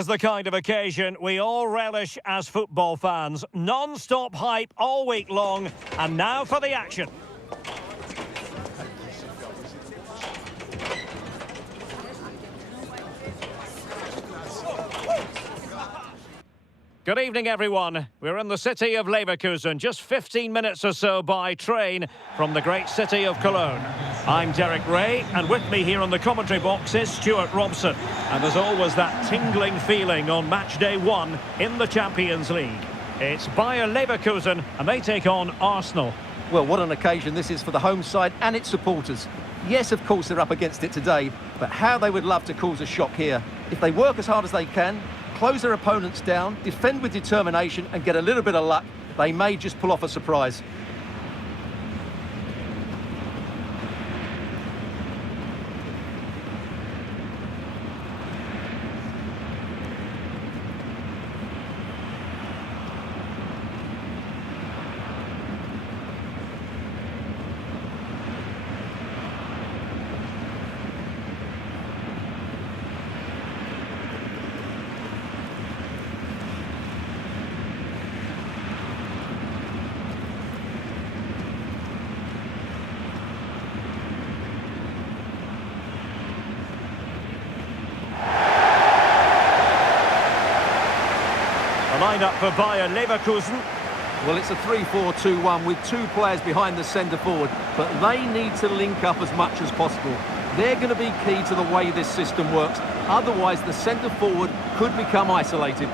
It's the kind of occasion we all relish as football fans. Non-stop hype all week long, and now for the action. Good evening, everyone. We're in the city of Leverkusen, just 15 minutes or so by train from the great city of Cologne. I'm Derek Ray, and with me here on the commentary box is Stuart Robson. And there's always that tingling feeling on match day one in the Champions League. It's BAYER Leverkusen, and they take on Arsenal. Well, what an occasion this is for the home side and its supporters. Yes, of course, they're up against it today, but how they would love to cause a shock here. If they work as hard as they can, close their opponents down, defend with determination and get a little bit of luck, they may just pull off a surprise. Line-up for BAYER Leverkusen. Well, it's a 3-4-2-1 with two players behind the centre forward, but they need to link up as much as possible. They're going to be key to the way this system works. Otherwise, the centre forward could become isolated.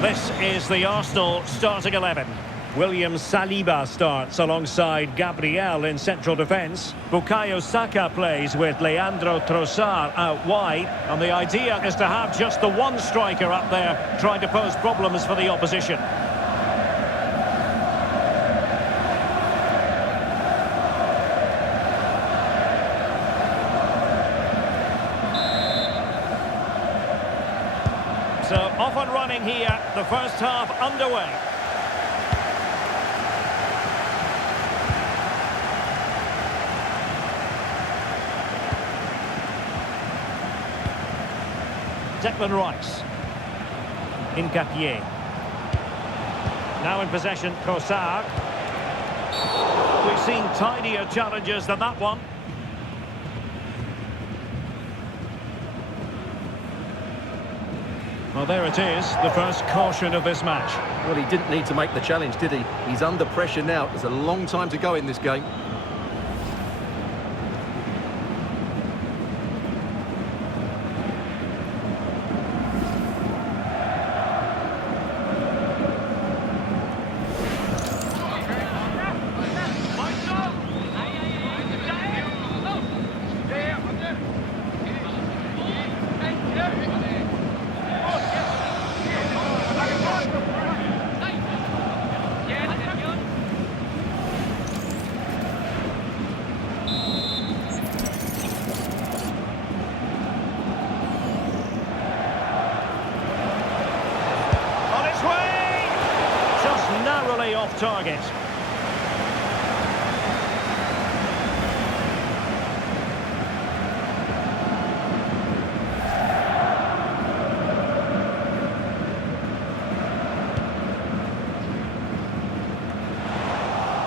This is the Arsenal starting 11. William Saliba starts alongside Gabriel in central defence. Bukayo Saka plays with Leandro Trossard out wide. And the idea is to have just the one striker up there trying to pose problems for the opposition. So off and running here, the first half underway. Declan Rice. Incapié. Now in possession, Trossard. We've seen tidier challenges than that one. Well, there it is, the first caution of this match. Well, he didn't need to make the challenge, did he? He's under pressure now. There's a long time to go in this game. Off target.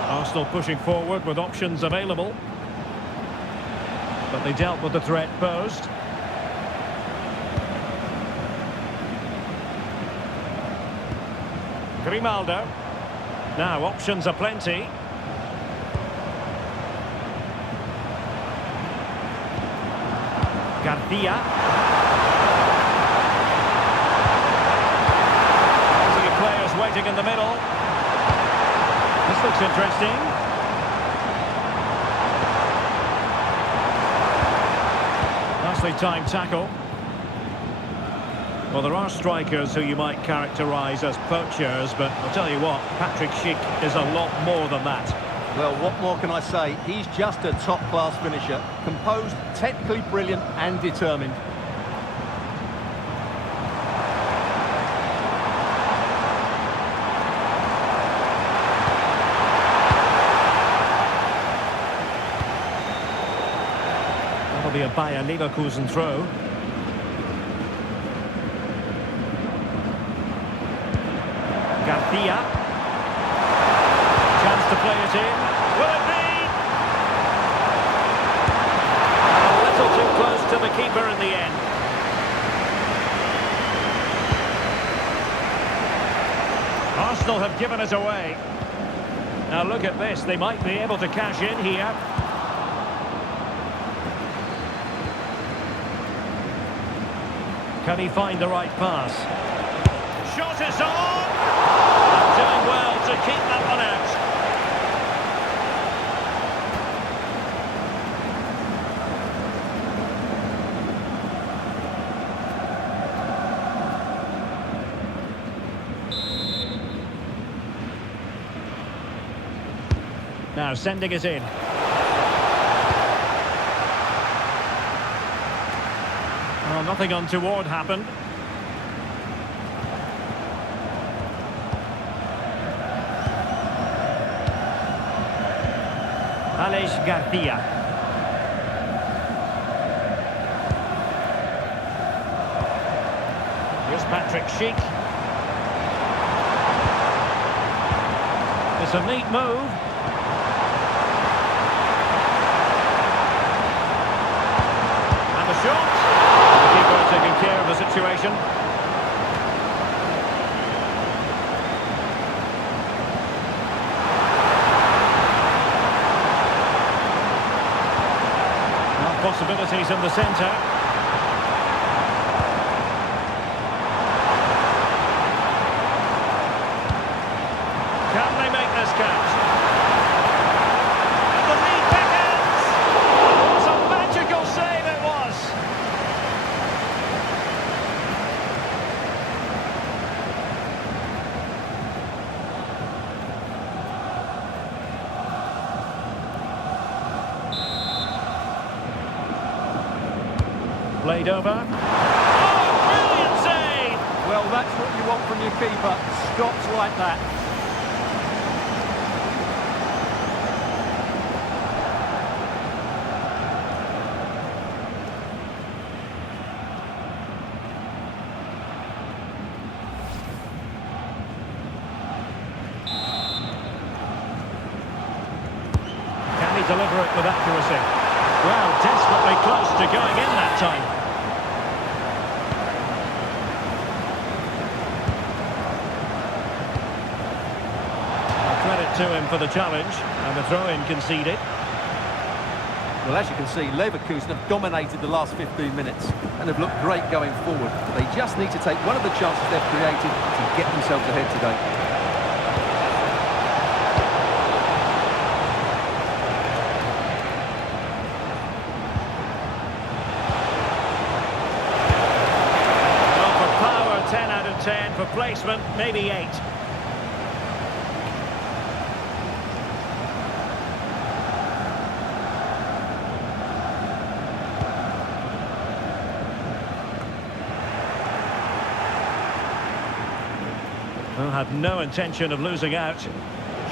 Arsenal pushing forward with options available, but they dealt with the threat posed. Grimaldo. Now, options are plenty. Garcia. See players waiting in the middle. This looks interesting. nicely timed tackle. Well, there are strikers who you might characterise as poachers, but I'll tell you what, Patrick Schick is a lot more than that. Well, what more can I say? He's just a top-class finisher. Composed, technically brilliant and determined. That'll be a BAYER Leverkusen throw. Garcia. Chance to play it in. Will it be? A little too close to the keeper in the end. Arsenal have given it away. Now look at this, they might be able to cash in here. Can he find the right pass? Shot is on! And doing well to keep that one out. Now sending it in. Well, nothing untoward happened. Garcia. Here's Patrick Schick. It's a neat move. And the shot. The keeper taking care of the situation. Possibilities in the centre. Can they make this count? And the lead beckons! What a magical save it was! Played over. Oh, brilliant save! Well, that's what you want from your keeper. Stops like that. Can he deliver it with accuracy? Well, desperately close to going in that time. Credit to him for the challenge, and the throw-in conceded. Well, as you can see, Leverkusen have dominated the last 15 minutes and have looked great going forward. They just need to take one of the chances they've created to get themselves ahead today. Well, for power, 10 out of 10. For placement, maybe 8. Well, had no intention of losing out.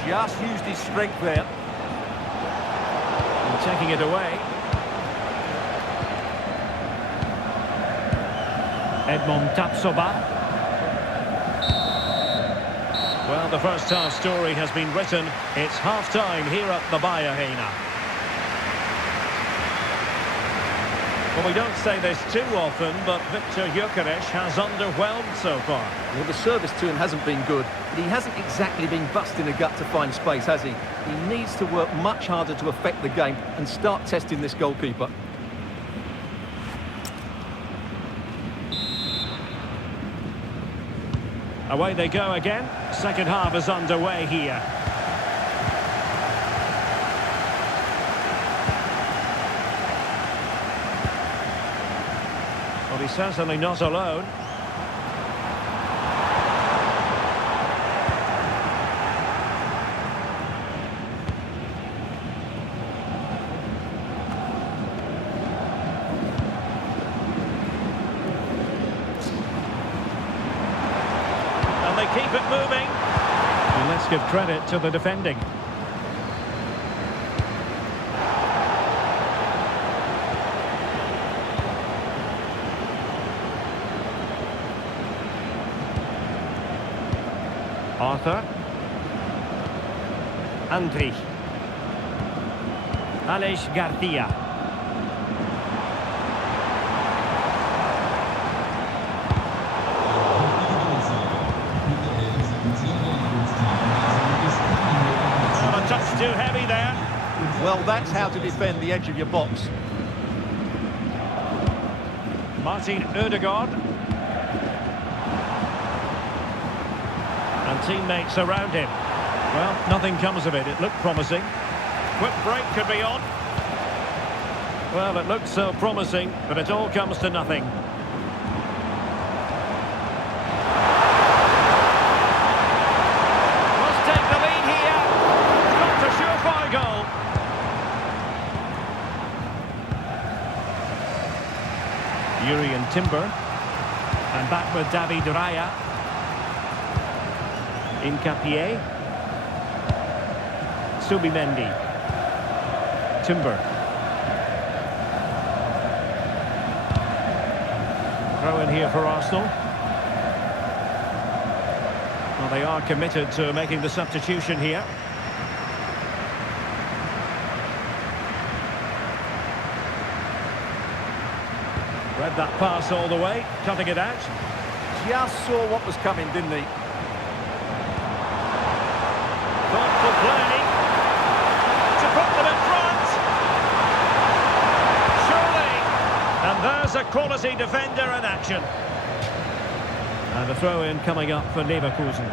Just used his strength there. And taking it away. Edmond Tapsoba. Well, the first half story has been written. It's half-time here at the BAYER Arena. Well, we don't say this too often, but Viktor Gyökeres has underwhelmed so far. Well, the service to him hasn't been good, but he hasn't exactly been busting a gut to find space, has he? He needs to work much harder to affect the game and start testing this goalkeeper. Away they go again. Second half is underway here. Well, he's certainly not alone. And they keep it moving. And let's give credit to the defending. Arthur. Andri. Aleix Garcia. Oh, a touch too heavy there. Well, that's how to defend the edge of your box. Martin Ødegaard. And teammates around him. Well, nothing comes of it. It looked promising. Quick break could be on. Well, it looked so promising, but it all comes to nothing. Must take the lead here. Got a surefire goal. Jurriën Timber. And back with David Raya. Incapié. Subimendi. Timber. Throw in here for Arsenal. Well, they are committed to making the substitution here. Read that pass all the way, cutting it out. Just saw what was coming, didn't he? Thoughtful play to put them in front. Surely. And there's a quality defender in action. And a throw-in coming up for Leverkusen.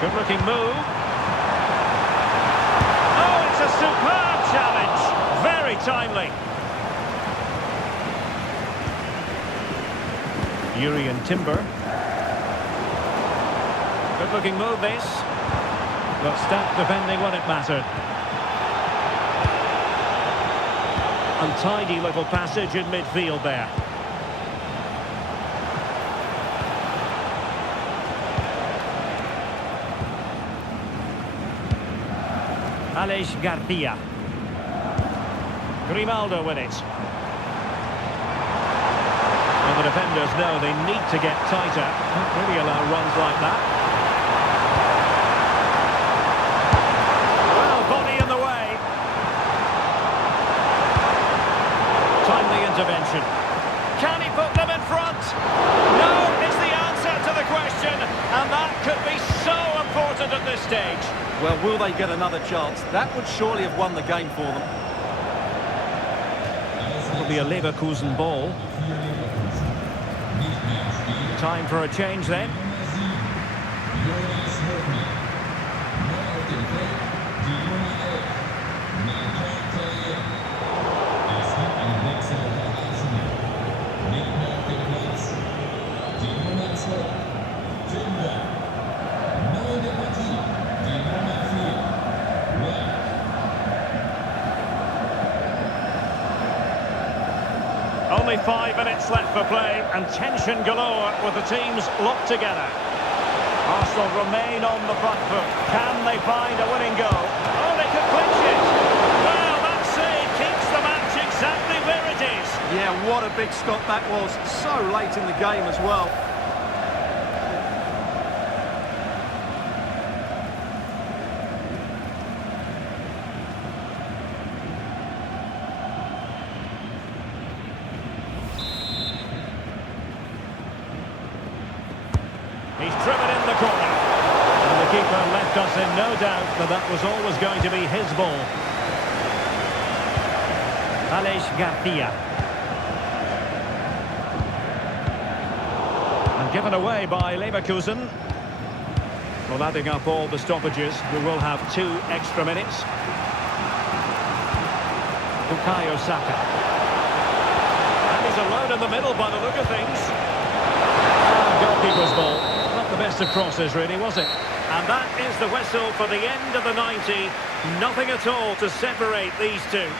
Good-looking move. Oh, it's a superb challenge. Very timely. Jurriën Timber. Good-looking move, this. But stout defending when it mattered. Untidy little passage in midfield there. Aleix Garcia. Grimaldo with it. Well, the defenders know they need to get tighter. Don't really allow runs like that. Well, body in the way. Timely intervention. Can he put them in front? No is the answer to the question. And that could be so important at this stage. Well, will they get another chance? That would surely have won the game for them. It'll be a Leverkusen ball. Time for a change then. Only 5 minutes left for play, and tension galore with the teams locked together. Arsenal remain on the front foot. Can they find a winning goal? Oh, they could clinch it. Well, that save keeps the match exactly where it is. Yeah, what a big stop that was. So late in the game as well. He's driven in the corner. And the keeper left us in no doubt that that was always going to be his ball. Aleix Garcia. And given away by Leverkusen. Well, adding up all the stoppages, we will have 2 extra minutes. Bukayo Saka. in the middle by the look of things. Goalkeeper's ball. Not the best of crosses, really, was it? And that is the whistle for the end of the 90. Nothing at all to separate these two.